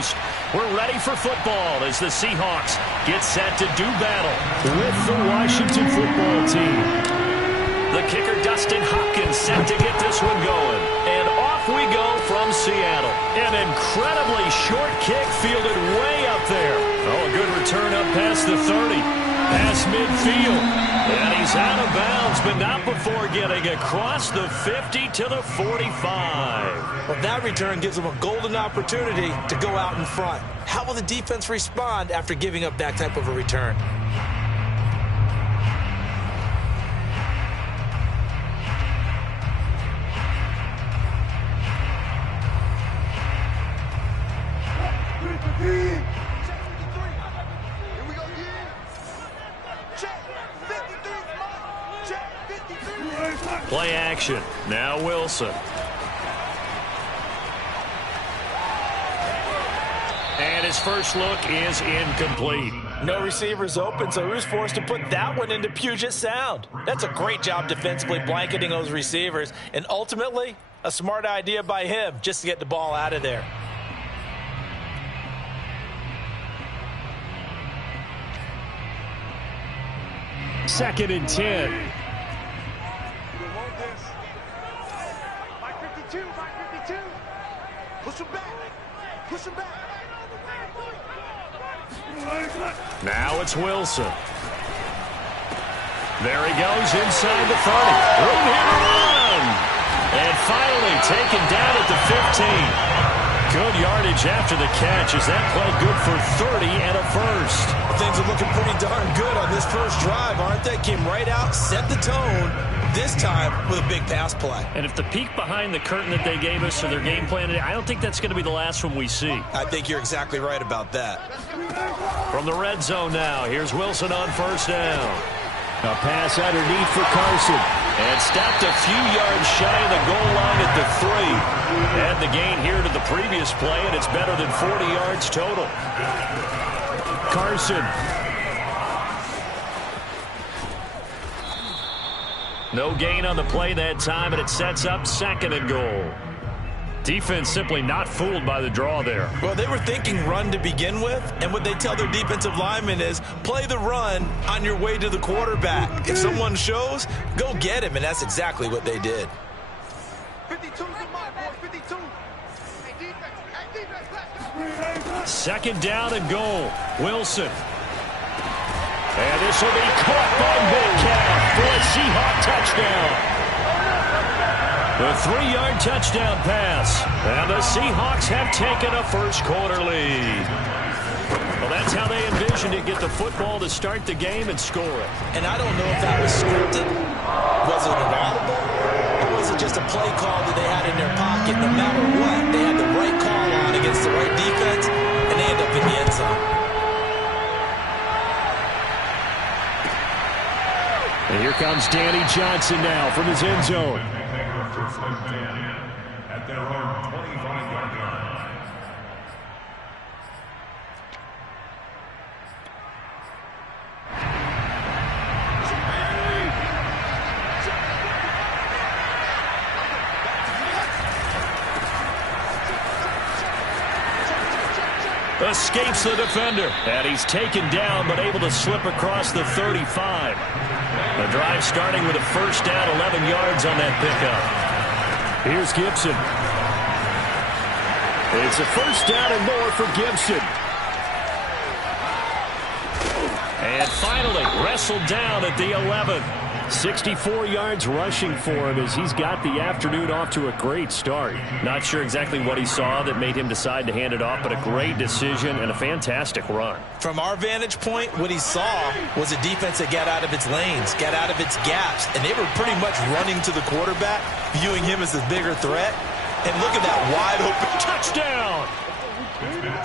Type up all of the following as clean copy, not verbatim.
boost. We're ready for football as the Seahawks get set to do battle with the Washington football team. The kicker, Dustin Hopkins, set to get this one going. And off we go from Seattle. An incredibly short kick fielded way up there. Oh, a good return up past the 30. Past midfield. And he's out of bounds, but not before getting across the 50 to the 45. Well, that return gives them a golden opportunity to go out in front. How will the defense respond after giving up that type of a return? Play action. Now Wilson. And his first look is incomplete. No receivers open, so he was forced to put that one into Puget Sound. That's a great job defensively blanketing those receivers. And ultimately, a smart idea by him just to get the ball out of there. Second and 10. Push him back. Now it's Wilson. There he goes inside the 30. Room here to run. And finally taken down at the 15. Good yardage after the catch as that play good for 30 and a first. Things are looking pretty darn good on this first drive, aren't they? Came right out, set the tone, this time with a big pass play. And if the peek behind the curtain that they gave us or their game plan, I don't think that's going to be the last one we see. I think you're exactly right about that. From the red zone now, here's Wilson on first down. A pass underneath for Carson. And stopped a few yards shy of the goal line at the 3. And the gain here to the previous play, and it's better than 40 yards total. Carson. No gain on the play that time, and it sets up second and goal. Defense simply not fooled by the draw there. Well, they were thinking run to begin with, and what they tell their defensive linemen is play the run on your way to the quarterback. If someone shows, go get him, and that's exactly what they did. 52's the mark, boys, 52. Hey, defense, second down and goal. Wilson. And this will be caught by Metcalf for a Seahawk touchdown. The 3-yard touchdown pass. And the Seahawks have taken a first quarter lead. Well, that's how they envisioned it. Get the football to start the game and score it. And I don't know if that was scripted. Was it an audible? Or was it just a play call that they had in their pocket? No matter what, they had the right call on against the right defense, and they end up in the end zone. And here comes Danny Johnson now from his end zone. At their own 25-yard line. Escapes the defender. And he's taken down but able to slip across the 35. The drive starting with a first down, 11 yards on that pickup. Here's Gibson. It's a first down and more for Gibson. And finally wrestled down at the 11. 64 yards rushing for him as he's got the afternoon off to a great start. Not sure exactly what he saw that made him decide to hand it off, but a great decision and a fantastic run. From our vantage point, what he saw was a defense that got out of its lanes, got out of its gaps, and they were pretty much running to the quarterback, viewing him as the bigger threat. And look at that wide open touchdown.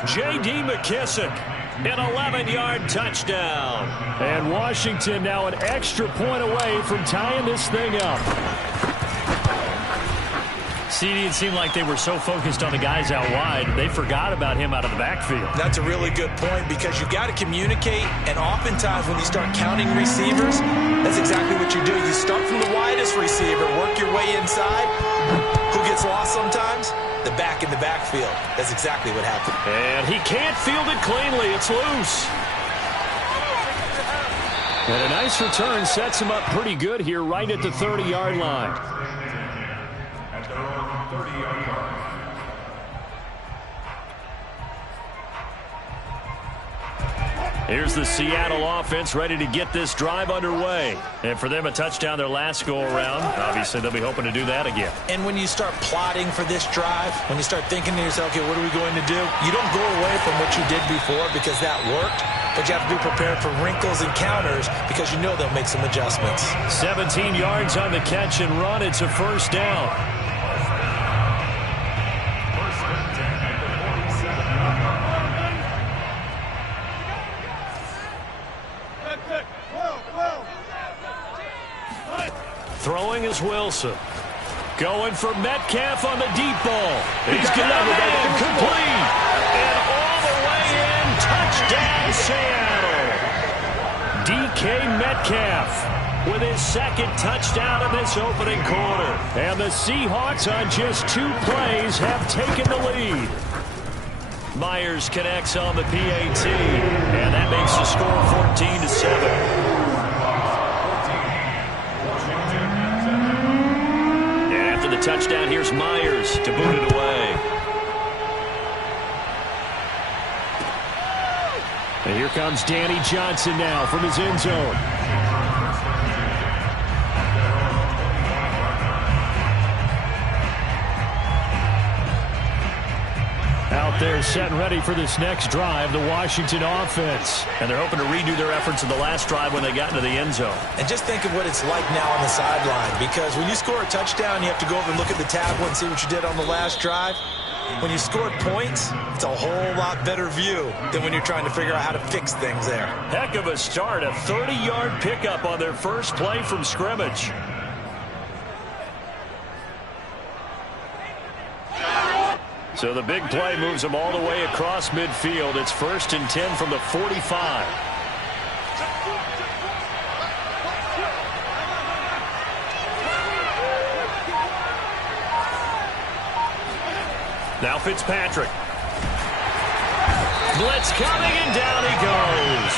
J.D. McKissick. An 11-yard touchdown. And Washington now an extra point away from tying this thing up. CD, it seemed like they were so focused on the guys out wide, they forgot about him out of the backfield. That's a really good point because you got to communicate, and oftentimes when you start counting receivers, that's exactly what you do. You start from the widest receiver, work your way inside. Who gets lost sometimes? the back in the backfield. That's exactly what happened. And he can't field it cleanly. It's loose. And a nice return sets him up pretty good here right at the 30-yard line. At their own 30-yard line. Here's the Seattle offense ready to get this drive underway. And for them, a touchdown their last go-around. Obviously, they'll be hoping to do that again. And when you start plotting for this drive, when you start thinking to yourself, okay, what are we going to do? You don't go away from what you did before because that worked. But you have to be prepared for wrinkles and counters because you know they'll make some adjustments. 17 yards on the catch and run. It's a first down. Throwing is Wilson. Going for Metcalf on the deep ball. He's got a man complete. And all the way in. Touchdown, Seattle. DK Metcalf with his second touchdown of this opening quarter. And the Seahawks on just 2 plays have taken the lead. Myers connects on the PAT. And that makes the score 14-7. The touchdown, here's Myers to boot it away. And here comes Danny Johnson now from his end zone. Out there set and ready for this next drive, the Washington offense. And they're hoping to redo their efforts in the last drive when they got into the end zone. And just think of what it's like now on the sideline, because when you score a touchdown, you have to go over and look at the tablet and see what you did on the last drive. When you scored points, it's a whole lot better view than when you're trying to figure out how to fix things there. Heck of a start, a 30-yard pickup on their first play from scrimmage. So the big play moves them all the way across midfield. It's 1st and 10 from the 45. Now Fitzpatrick. Blitz coming, and down he goes.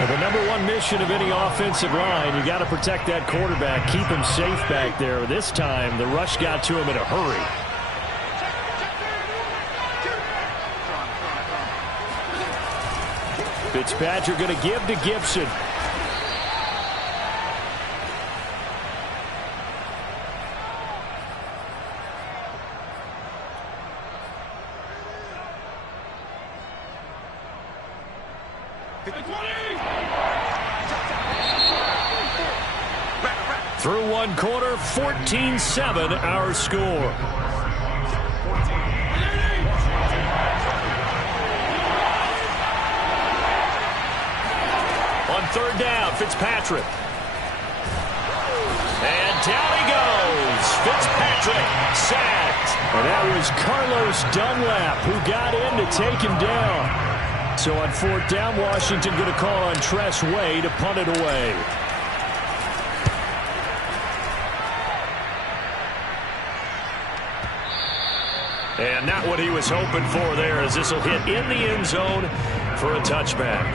Well, the #1 mission of any offensive line, you got to protect that quarterback, keep him safe back there. This time, the rush got to him in a hurry. Fitzpatrick going to give to Gibson. Through one quarter, 14-7 our score. On 3rd down, Fitzpatrick. And down he goes. Fitzpatrick sacked. And that was Carlos Dunlap who got in to take him down. So on 4th down, Washington going to call on Tress Way to punt it away. And not what he was hoping for there, as this will hit in the end zone for a touchback.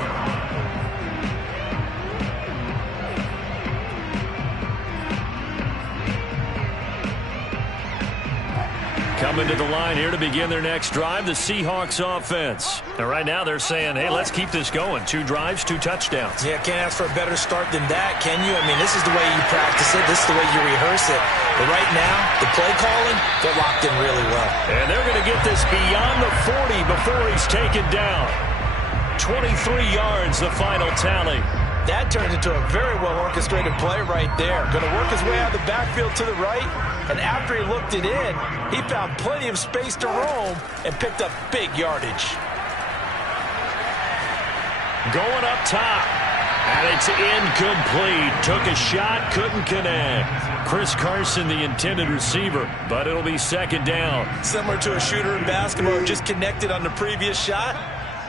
Coming to the line here to begin their next drive, the Seahawks offense. And right now they're saying, hey, let's keep this going. 2 drives, 2 touchdowns. Yeah, can't ask for a better start than that, can you? I mean, this is the way you practice it. This is the way you rehearse it. But right now, the play calling, they're locked in really well. And they're going to get this beyond the 40 before he's taken down. 23 yards, the final tally. That turned into a very well-orchestrated play right there. Going to work his way out of the backfield to the right, and after he looked it in, he found plenty of space to roam and picked up big yardage. Going up top, and it's incomplete. Took a shot, couldn't connect. Chris Carson, the intended receiver, but it'll be 2nd down. Similar to a shooter in basketball who just connected on the previous shot.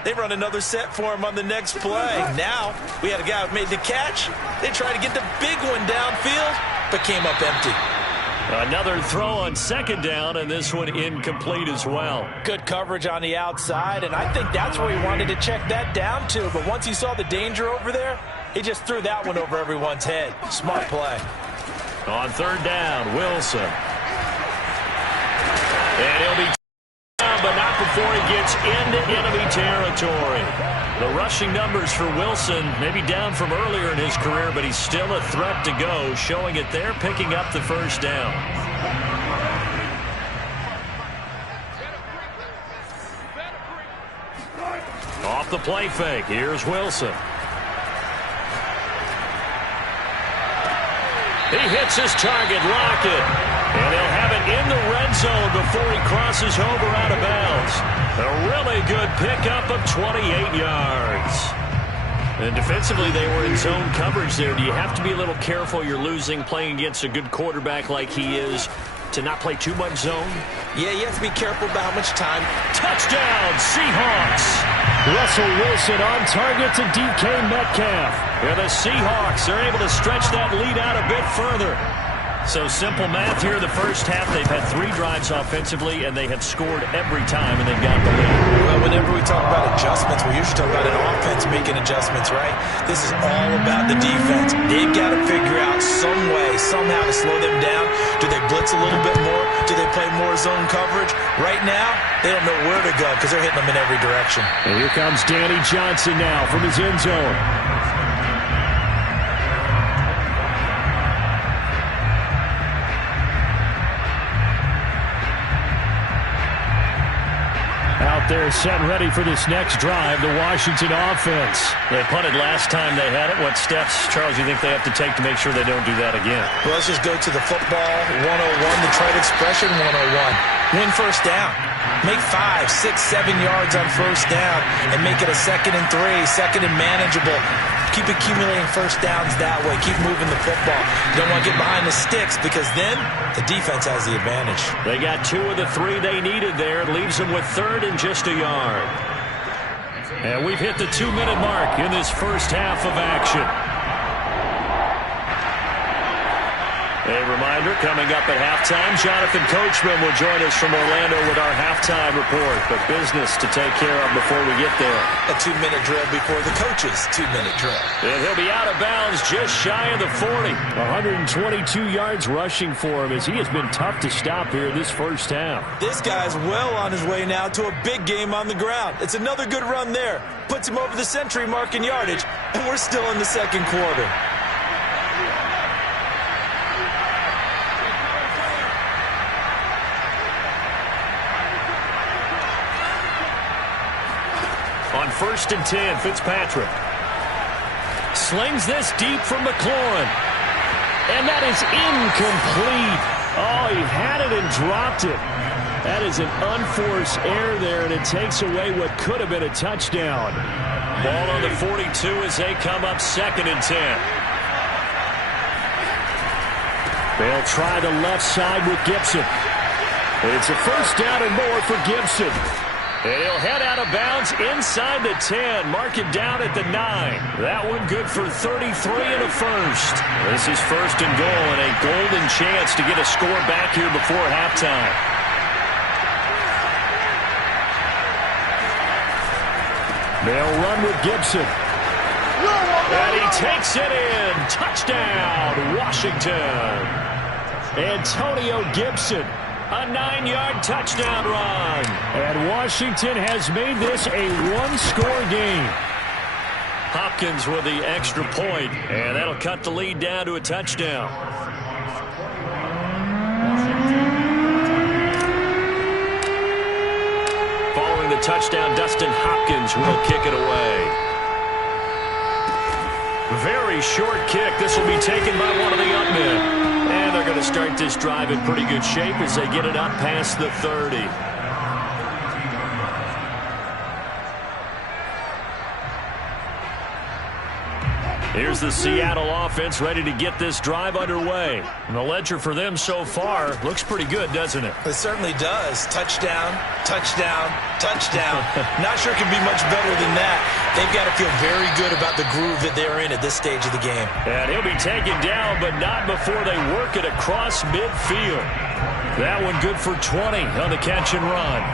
They run another set for him on the next play. Now, we had a guy who made the catch. They tried to get the big one downfield, but came up empty. Another throw on second down, and this one incomplete as well. Good coverage on the outside, and I think that's where he wanted to check that down to. But once he saw the danger over there, he just threw that one over everyone's head. Smart play. On third down, Wilson. And he'll be down, but not before he gets into enemy territory. The rushing numbers for Wilson may be down from earlier in his career, but he's still a threat to go, showing it there, picking up the first down. Off the play fake, here's Wilson. He hits his target, Lockett, and he'll have it in the red zone before he crosses over out of bounds. A really good pickup of 28 yards. And defensively, they were in zone coverage there. Do you have to be a little careful? You're losing playing against a good quarterback like he is to not play too much zone? Yeah, you have to be careful about how much time. Touchdown, Seahawks. Russell Wilson on target to DK Metcalf. And the Seahawks are able to stretch that lead out a bit further. So simple math here in the first half. They've had 3 drives offensively, and they have scored every time, and they've got the lead. Well, whenever we talk about adjustments, we usually talk about an offense making adjustments, right? This is all about the defense. They've got to figure out some way, somehow to slow them down. Do they blitz a little bit more? Do they play more zone coverage? Right now, they don't know where to go because they're hitting them in every direction. And here comes Danny Johnson now from his end zone. Out there set ready for this next drive, the Washington offense. They punted last time they had it. What steps, Charles, you think they have to take to make sure they don't do that again? Well, let's just go to the football 101, Detroit expression 101. Win first down. Make 5, 6, 7 yards on first down and make it a 2nd and 3, 2nd and manageable. Keep accumulating first downs that way. Keep moving the football. You don't want to get behind the sticks because then the defense has the advantage. They got 2 of the 3 they needed there. It leaves them with 3rd and just a yard. And we've hit the 2-minute mark in this first half of action. A reminder, coming up at halftime, Jonathan Coachman will join us from Orlando with our halftime report. But business to take care of before we get there. A 2-minute drill before the coach's 2-minute drill. And he'll be out of bounds just shy of the 40. 122 yards rushing for him as he has been tough to stop here this first half. This guy's well on his way now to a big game on the ground. It's another good run there. Puts him over the century mark in yardage, and we're still in the second quarter. On 1st and 10, Fitzpatrick slings this deep from McLaurin. And that is incomplete. Oh, he had it and dropped it. That is an unforced error there, and it takes away what could have been a touchdown. Ball on the 42 as they come up 2nd and 10. They'll try the left side with Gibson. It's a first down and more for Gibson. And he'll head out of bounds inside the 10. Mark it down at the 9. That one good for 33 and a first. This is 1st and goal and a golden chance to get a score back here before halftime. They'll run with Gibson. And he takes it in. Touchdown, Washington. Antonio Gibson. A 9-yard touchdown run. And Washington has made this a 1-score game. Hopkins with the extra point, and that'll cut the lead down to a touchdown. Following the touchdown, Dustin Hopkins will kick it away. Very short kick. This will be taken by one of the up men. And they're going to start this drive in pretty good shape as they get it up past the 30. Here's the Seattle offense ready to get this drive underway. And the ledger for them so far looks pretty good, doesn't it? It certainly does. Touchdown, touchdown, touchdown. Not sure it can be much better than that. They've got to feel very good about the groove that they're in at this stage of the game. And he'll be taken down, but not before they work it across midfield. That one good for 20 on the catch and run.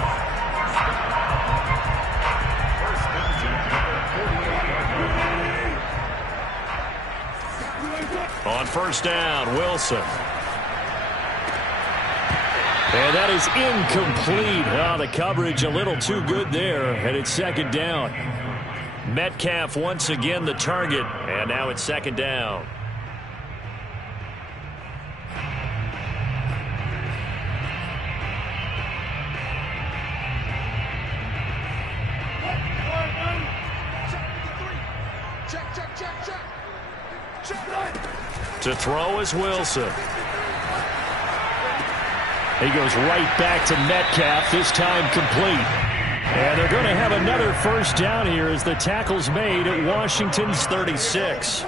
On first down, Wilson. And that is incomplete. Oh, the coverage a little too good there, and it's second down. Metcalf once again the target, and now it's second down. To throw is Wilson. He goes right back to Metcalf, this time complete. And they're going to have another first down here as the tackle's made at Washington's 36.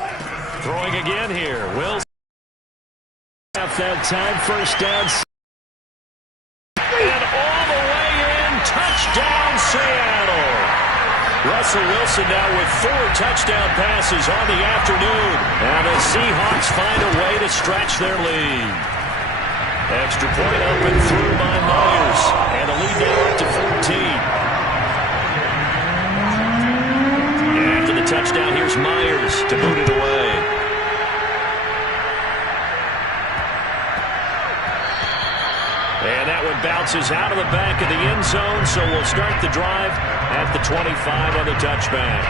Throwing again here. Wilson. That time, first down. And all the way in, touchdown Seattle. Russell Wilson now with 4 touchdown passes on the afternoon. And the Seahawks find a way to stretch their lead. Extra point up and through by Myers. And the lead now up to 14. And after the touchdown, here's Myers to boot it away. And that one bounces out of the back of the end zone, so we'll start the drive at the 25 on the touchback.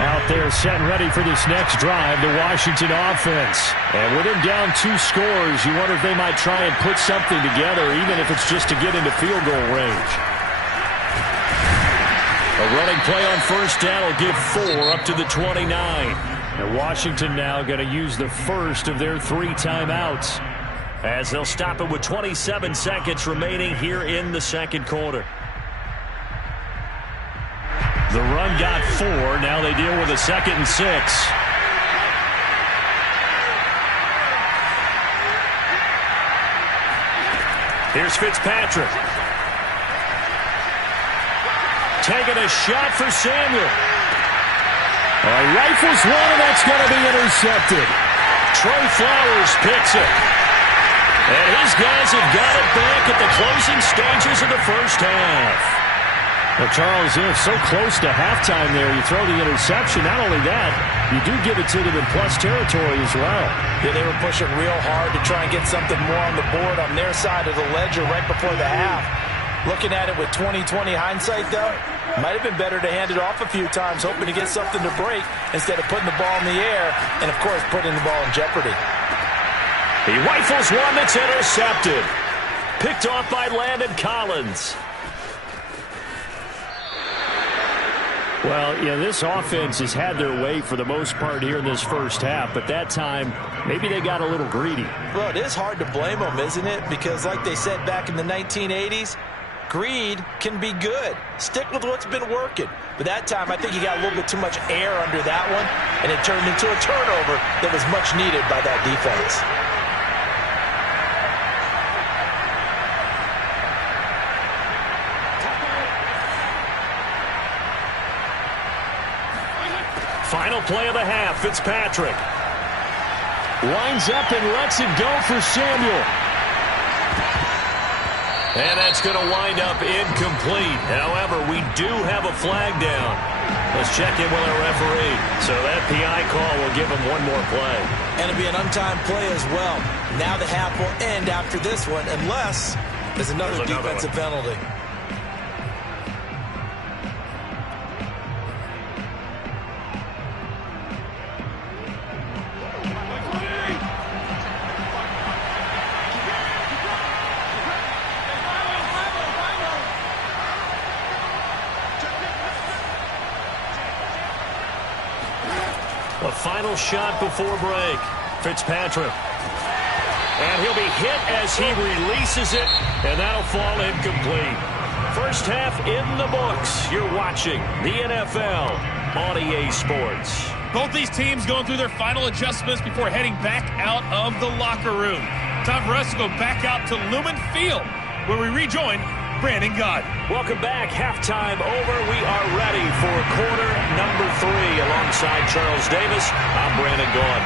Out there set and ready for this next drive, the Washington offense. And with them down 2 scores, you wonder if they might try and put something together, even if it's just to get into field goal range. A running play on first down will give 4 up to the 29. And Washington now going to use the first of their 3 timeouts as they'll stop it with 27 seconds remaining here in the second quarter. The run got 4. Now they deal with a 2nd and 6. Here's Fitzpatrick. Taking a shot for Samuel. Rifles one, and that's going to be intercepted. Trey Flowers picks it. And his guys have got it back at the closing stages of the first half. Well, Charles, so close to halftime there. You throw the interception. Not only that, you do give it to them in plus territory as well. Yeah, they were pushing real hard to try and get something more on the board on their side of the ledger right before the half. Looking at it with 20/20 hindsight, though, might have been better to hand it off a few times, hoping to get something to break instead of putting the ball in the air and, of course, putting the ball in jeopardy. He rifles one that's intercepted. Picked off by Landon Collins. Well, yeah, this offense has had their way for the most part here in this first half, but that time, maybe they got a little greedy. Well, it is hard to blame them, isn't it? Because like they said back in the 1980s, greed can be good. Stick with what's been working. But that time, I think he got a little bit too much air under that one, and it turned into a turnover that was much needed by that defense. Final play of the half, Fitzpatrick. Lines up and lets it go for Samuel. And that's going to wind up incomplete. However, we do have a flag down. Let's check in with our referee. So that PI call will give him one more play. And it'll be an untimed play as well. Now the half will end after this one, unless there's another defensive penalty. A final shot before break. Fitzpatrick. And he'll be hit as he releases it, and that'll fall incomplete. First half in the books. You're watching the NFL on EA Sports. Both these teams going through their final adjustments before heading back out of the locker room. Time for us to go back out to Lumen Field, where we rejoin Brandon Gaud. Welcome back. Halftime over. We are ready for quarter number 3. Alongside Charles Davis, I'm Brandon Gaud.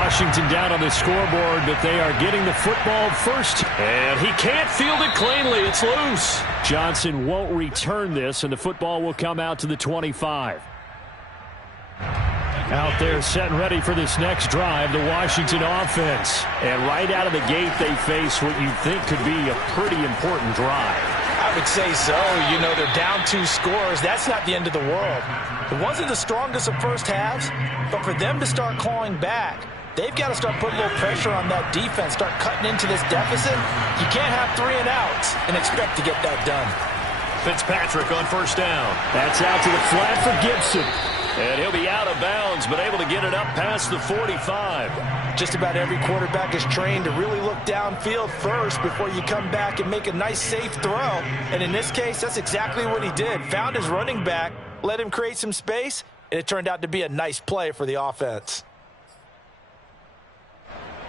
Washington down on the scoreboard, but they are getting the football first. And he can't field it cleanly. It's loose. Johnson won't return this, and the football will come out to the 25. Out there set and ready for this next drive, the Washington offense. And right out of the gate, they face what you think could be a pretty important drive. I would say so. You know, they're down 2 scores. That's not the end of the world. It wasn't the strongest of first halves, but for them to start clawing back, they've got to start putting a little pressure on that defense, start cutting into this deficit. You can't have 3 and outs and expect to get that done. Fitzpatrick on first down. That's out to the flat for Gibson. And he'll be out of bounds, but able to get it up past the 45. Just about every quarterback is trained to really look downfield first before you come back and make a nice, safe throw. And in this case, that's exactly what he did. Found his running back, let him create some space, and it turned out to be a nice play for the offense.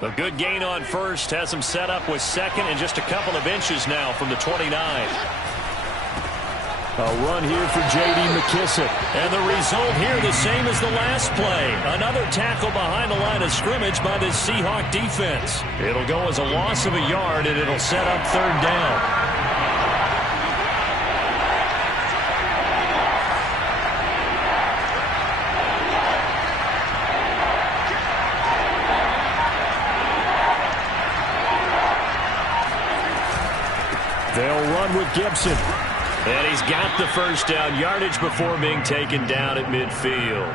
A good gain on first. Has him set up with second and just a couple of inches now from the 29. A run here for J.D. McKissick. And the result here the same as the last play. Another tackle behind the line of scrimmage by this Seahawk defense. It'll go as a loss of a yard, and it'll set up third down. They'll run with Gibson. And he's got the first down yardage before being taken down at midfield.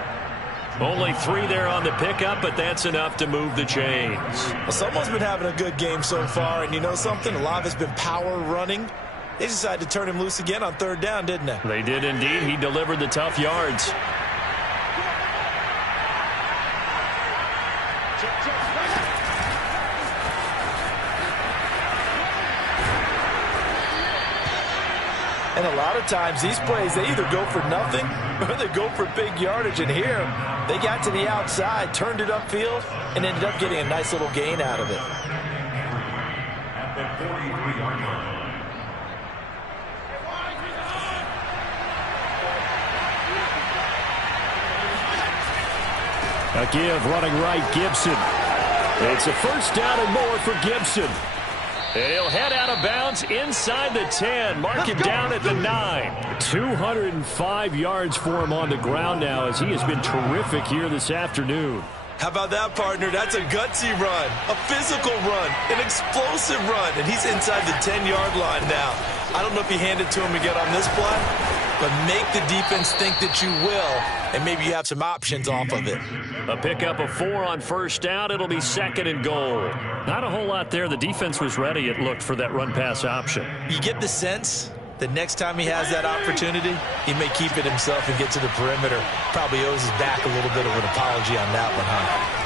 Only 3 there on the pickup, but that's enough to move the chains. Well, someone's been having a good game so far, and you know something? A lot has been power running. They decided to turn him loose again on third down, didn't they? They did indeed. He delivered the tough yards. And a lot of times, these plays, they either go for nothing or they go for big yardage. And here, they got to the outside, turned it upfield, and ended up getting a nice little gain out of it. At the 43-yard line. A give running right, Gibson. It's a first down and more for Gibson. And he'll head out of bounds inside the 10. Mark him down at the 9. 205 yards for him on the ground now as he has been terrific here this afternoon. How about that, partner? That's a gutsy run, a physical run, an explosive run, and he's inside the 10-yard line now. I don't know if he handed to him again on this play, but make the defense think that you will, and maybe you have some options off of it. A pickup of 4 on first down. It'll be second and goal. Not a whole lot there. The defense was ready, it looked, for that run-pass option. You get the sense that next time he has that opportunity, he may keep it himself and get to the perimeter. Probably owes his back a little bit of an apology on that one, huh?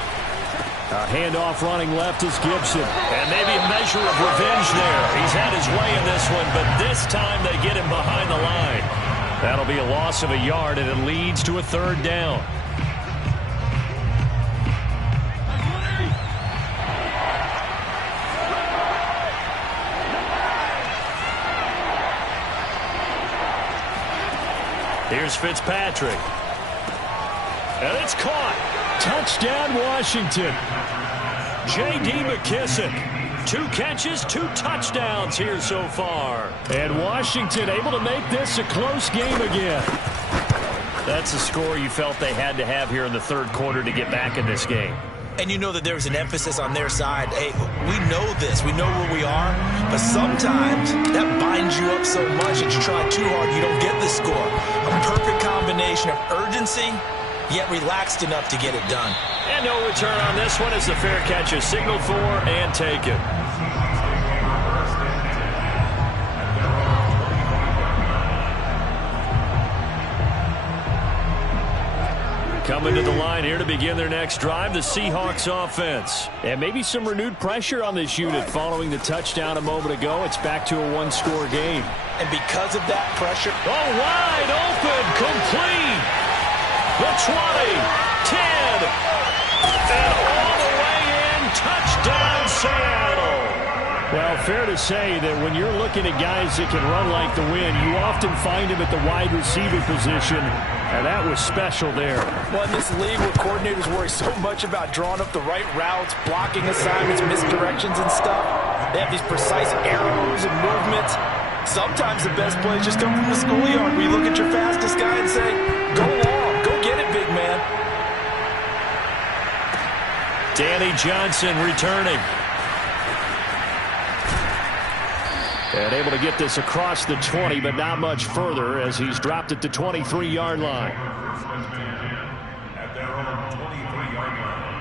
A handoff running left is Gibson. And maybe a measure of revenge there. He's had his way in this one, but this time they get him behind the line. That'll be a loss of a yard, and it leads to a third down. Here's Fitzpatrick. And it's caught. Touchdown, Washington. J.D. McKissick. 2 catches, 2 touchdowns here so far. And Washington able to make this a close game again. That's a score you felt they had to have here in the third quarter to get back in this game. And you know that there's an emphasis on their side. Hey, we know this. We know where we are. But sometimes that binds you up so much that you try too hard, you don't get the score. A perfect combination of urgency, yet relaxed enough to get it done. And no return on this one as the fair catch is signaled for and taken. Coming to the line here to begin their next drive, the Seahawks offense. And maybe some renewed pressure on this unit following the touchdown a moment ago. It's back to a one-score game. And because of that pressure... Oh, wide open, complete. The 20, 10, and all the way in, touchdown Seattle. Well, fair to say that when you're looking at guys that can run like the wind, you often find them at the wide receiver position, and that was special there. Well, in this league where coordinators worry so much about drawing up the right routes, blocking assignments, misdirections and stuff, they have these precise arrows and movements. Sometimes the best plays just come from the schoolyard where you look at your fastest guy and say, go long, go get it, big man. Danny Johnson returning. And able to get this across the 20, but not much further as he's dropped it to 23-yard line. At their own 23-yard line.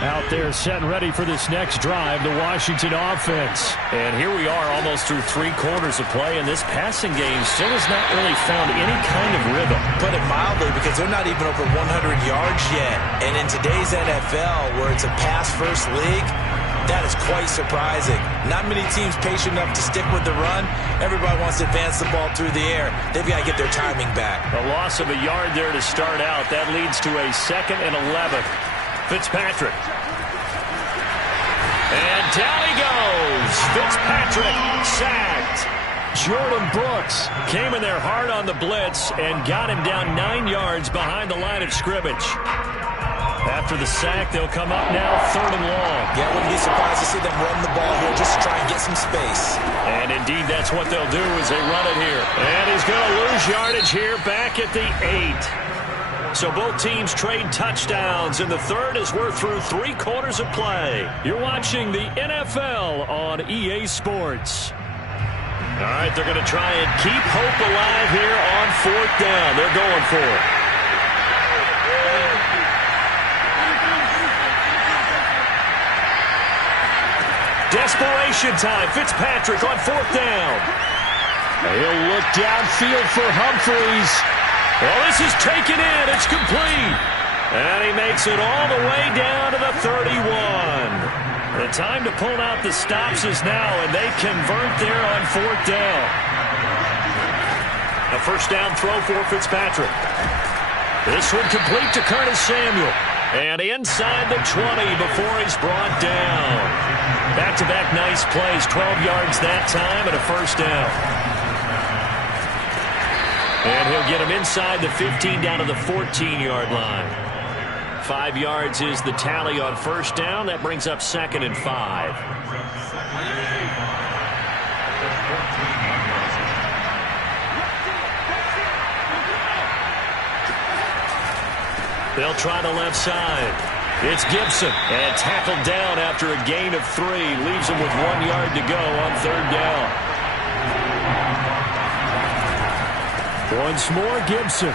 Out there set and ready for this next drive, the Washington offense. And here we are almost through 3 quarters of play, and this passing game still has not really found any kind of rhythm. Put it mildly, because they're not even over 100 yards yet. And in today's NFL, where it's a pass-first league, that is quite surprising. Not many teams patient enough to stick with the run. Everybody wants to advance the ball through the air. They've got to get their timing back. A loss of a yard there to start out. That leads to a 2nd and 11. Fitzpatrick. And down he goes. Fitzpatrick sacked. Jordan Brooks came in there hard on the blitz and got him down 9 yards behind the line of scrimmage. After the sack, they'll come up now 3rd and long. Yeah, I wouldn't be surprised to see them run the ball here just to try and get some space. And indeed, that's what they'll do as they run it here. And he's going to lose yardage here back at the 8. So both teams trade touchdowns, and the third as we're through 3 quarters of play. You're watching the NFL on EA Sports. All right, they're going to try and keep hope alive here on 4th down. They're going for it. Desperation time. Fitzpatrick on 4th down. He'll look downfield for Humphreys. Well, this is taken in. It's complete. And he makes it all the way down to the 31. The time to pull out the stops is now, and they convert there on 4th down. A 1st down throw for Fitzpatrick. This one complete to Curtis Samuel. And inside the 20 before he's brought down. Back-to-back nice plays, 12 yards that time and a 1st down. And he'll get him inside the 15 down to the 14-yard line. 5 yards is the tally on 1st down. That brings up 2nd and 5. They'll try the left side. It's Gibson, and tackled down after a gain of 3. Leaves him with 1 yard to go on 3rd down. Once more, Gibson.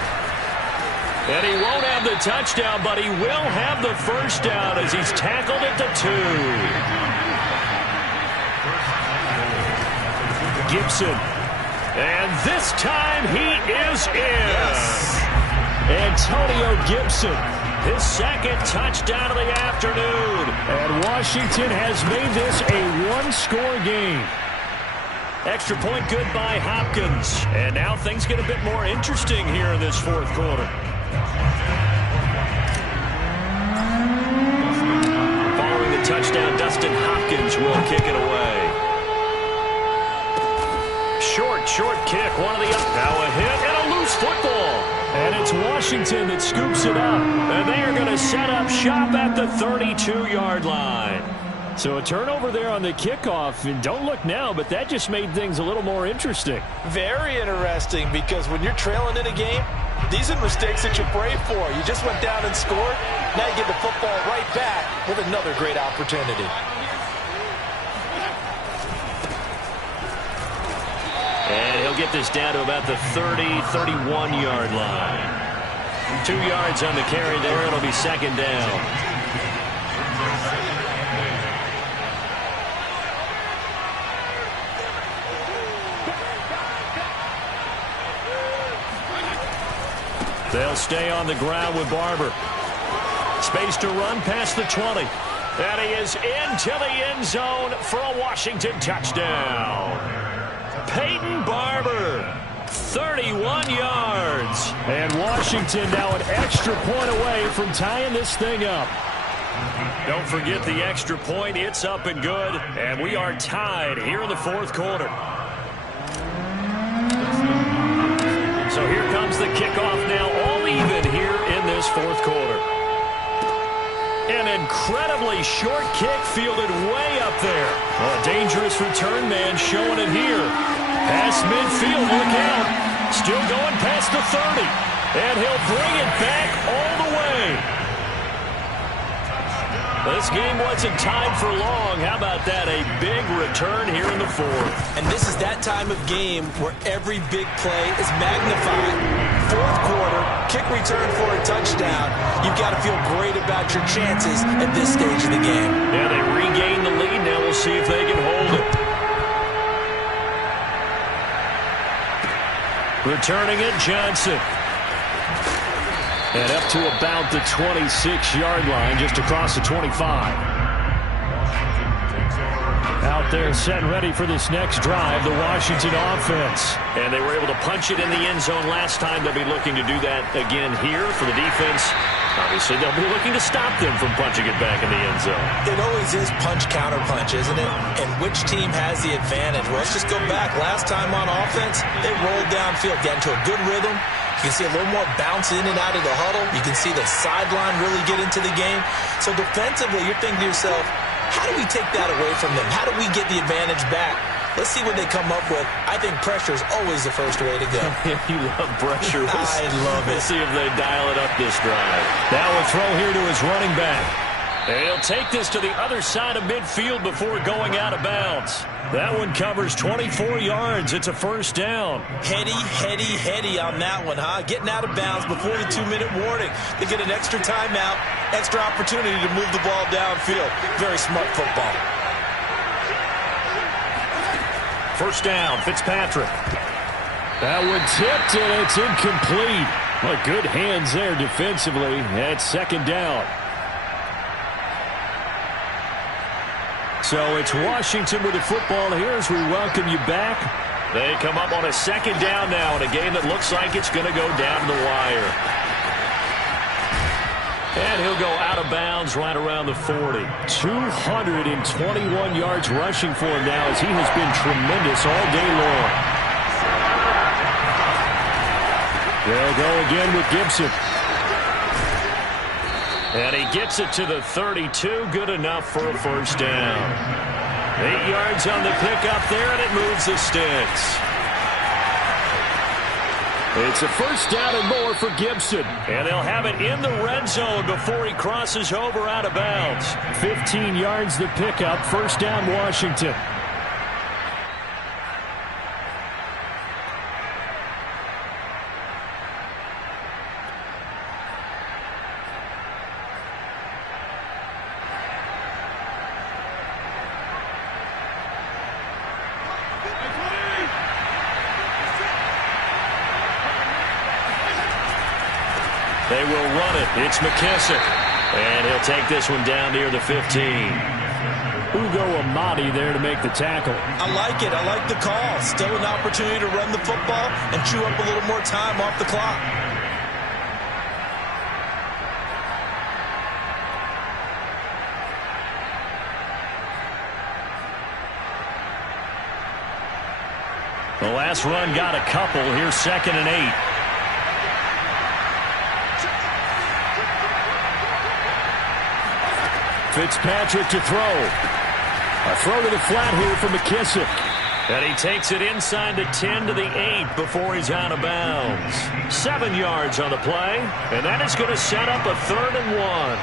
And he won't have the touchdown, but he will have the 1st down as he's tackled at the 2. Gibson. And this time he is in. Yes. Antonio Gibson. His 2nd touchdown of the afternoon. And Washington has made this a 1-score game. Extra point good by Hopkins. And now things get a bit more interesting here in this 4th quarter. Following the touchdown, Dustin Hopkins will kick it away. Short kick. One of the up. Now a hit and a loose football. And it's Washington that scoops it up. And they are going to set up shop at the 32-yard line. So a turnover there on the kickoff. And don't look now, but that just made things a little more interesting. Very interesting, because when you're trailing in a game, these are mistakes that you pray for. You just went down and scored. Now you get the football right back with another great opportunity. And he'll get this down to about the 30, 31-yard line. 2 yards on the carry there. It'll be 2nd down. They'll stay on the ground with Barber. Space to run past the 20. And he is into the end zone for a Washington touchdown. Peyton Barber, 31 yards. And Washington now an extra point away from tying this thing up. Don't forget the extra point. It's up and good. And we are tied here in the fourth quarter. So here comes the kickoff now, all even here in this fourth quarter. An incredibly short kick fielded way up there. A dangerous return man showing it here. Past midfield, look out. Still going past the 30. And he'll bring it back all the way. This game wasn't tied for long. How about that? A big return here in the fourth. And this is that time of game where every big play is magnified. Fourth quarter, kick return for a touchdown. You've got to feel great about your chances at this stage of the game. Yeah, they regain the lead. Now we'll see if they can hold it. Returning it, Johnson. And up to about the 26-yard line, just across the 25. Out there set and ready for this next drive, the Washington offense. And they were able to punch it in the end zone last time. They'll be looking to do that again here for the defense. Obviously, they'll be looking to stop them from punching it back in the end zone. It always is punch-counter-punch, isn't it? And which team has the advantage? Well, let's just go back. Last time on offense, they rolled downfield, got into a good rhythm. You can see a little more bounce in and out of the huddle. You can see the sideline really get into the game. So defensively, you're thinking to yourself, how do we take that away from them? How do we get the advantage back? Let's see what they come up with. I think pressure is always the first way to go. You love pressure. I love it. We'll see if they dial it up this drive. Now a throw here to his running back. And he'll take this to the other side of midfield before going out of bounds. That one covers 24 yards. It's a first down. Heady on that one, huh? Getting out of bounds before the 2-minute warning. They get an extra timeout, extra opportunity to move the ball downfield. Very smart football. First down, Fitzpatrick. That one tipped, and it's incomplete. Well, good hands there defensively. That's second down. So it's Washington with the football here as we welcome you back. They come up on a second down now in a game that looks like it's going to go down to the wire. And he'll go out of bounds right around the 40. 221 yards rushing for him now as he has been tremendous all day long. They'll go again with Gibson. And he gets it to the 32. Good enough for a first down. 8 yards on the pickup there, and it moves the sticks. It's a first down and more for Gibson. And they'll have it in the red zone before he crosses over out of bounds. 15 yards the pickup. First down, Washington. They will run it. It's McKissick. And he'll take this one down near the 15. Ugo Amadi there to make the tackle. I like it. I like the call. Still an opportunity to run the football and chew up a little more time off the clock. The last run got a couple. Here's 2nd and 8. Fitzpatrick to throw. A throw to the flat here for McKissick. And he takes it inside the 10 to the 8 before he's out of bounds. 7 yards on the play. And that is going to set up a 3rd and 1.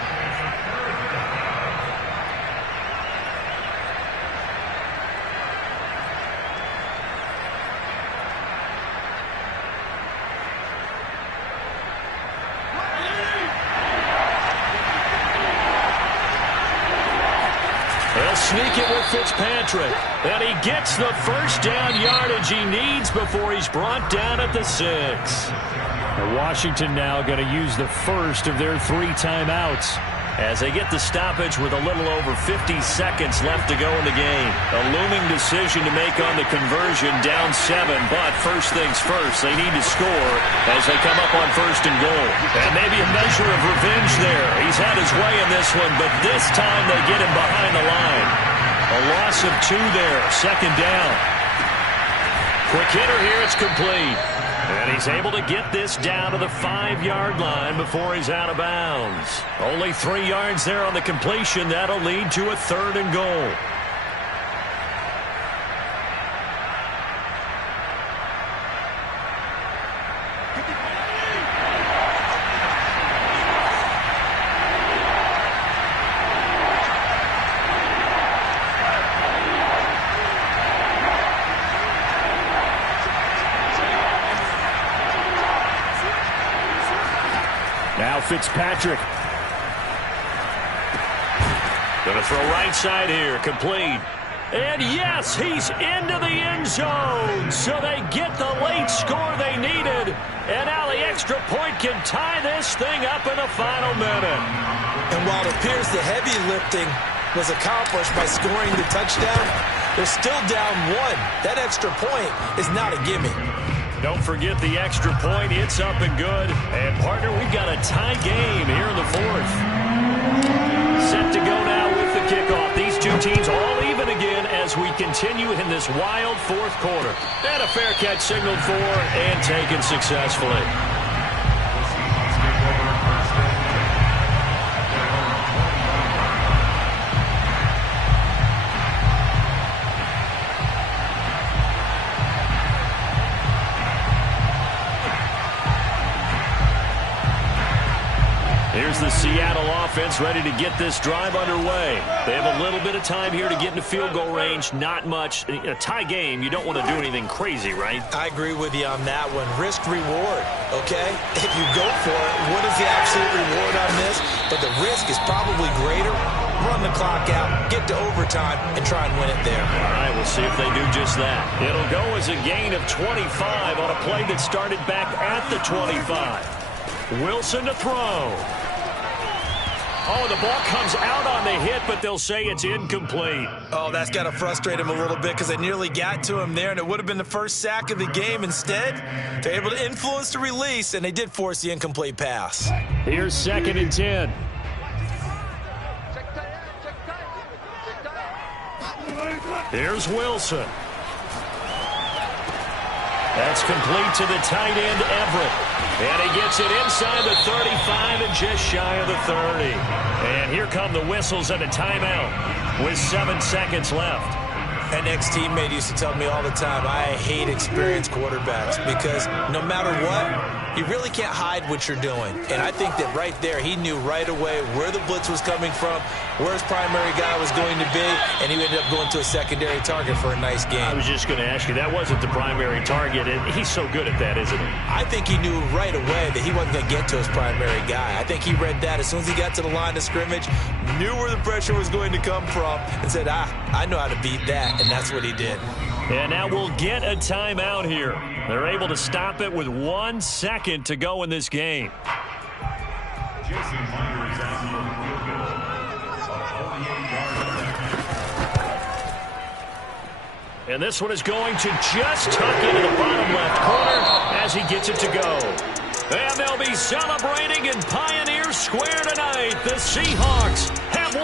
Sneak it with Fitzpatrick. And he gets the first down yardage he needs before he's brought down at the 6. Washington now going to use the first of their 3 timeouts as they get the stoppage with a little over 50 seconds left to go in the game. A looming decision to make on the conversion, down 7, but first things first, they need to score as they come up on 1st and goal. And maybe a measure of revenge there. He's had his way in this one, but this time they get him behind the line. A loss of 2 there, 2nd down. Quick hitter here, it's complete. And he's able to get this down to the 5-yard line before he's out of bounds. Only 3 yards there on the completion. That'll lead to a 3rd and goal. Now Fitzpatrick. Gonna throw right side here, complete. And yes, he's into the end zone. So they get the late score they needed. And now the extra point can tie this thing up in the final minute. And while it appears the heavy lifting was accomplished by scoring the touchdown, they're still down 1. That extra point is not a gimme. Don't forget the extra point. It's up and good. And, partner, we've got a tie game here in the 4th. Set to go now with the kickoff. These 2 teams all even again as we continue in this wild 4th quarter. And a fair catch signaled for and taken successfully. Here's the Seattle offense ready to get this drive underway. They have a little bit of time here to get into field goal range. Not much. A tie game, you don't want to do anything crazy, right? I agree with you on that one. Risk reward, okay? If you go for it, what is the absolute reward on this? But the risk is probably greater. Run the clock out, get to overtime, and try and win it there. All right, we'll see if they do just that. It'll go as a gain of 25 on a play that started back at the 25. Wilson to throw. Oh, the ball comes out on the hit, but they'll say it's incomplete. Oh, that's got to frustrate him a little bit because they nearly got to him there, and it would have been the first sack of the game. Instead, they're able to influence the release, and they did force the incomplete pass. Here's 2nd and 10. Here's Wilson. That's complete to the tight end, Everett. And he gets it inside the 35 and just shy of the 30. And here come the whistles and a timeout with 7 seconds left. An ex-teammate used to tell me all the time, I hate experienced quarterbacks because no matter what, you really can't hide what you're doing. And I think that right there, he knew right away where the blitz was coming from, where his primary guy was going to be, and he ended up going to a secondary target for a nice game. I was just going to ask you, that wasn't the primary target, and he's so good at that, isn't he? I think he knew right away that he wasn't going to get to his primary guy. I think he read that as soon as he got to the line of scrimmage, knew where the pressure was going to come from, and said, I know how to beat that, and that's what he did. And now we'll get a timeout here. They're able to stop it with 1 second to go in this game. And this one is going to just tuck into the bottom left corner as he gets it to go. And they'll be celebrating in Pioneer Square tonight. The Seahawks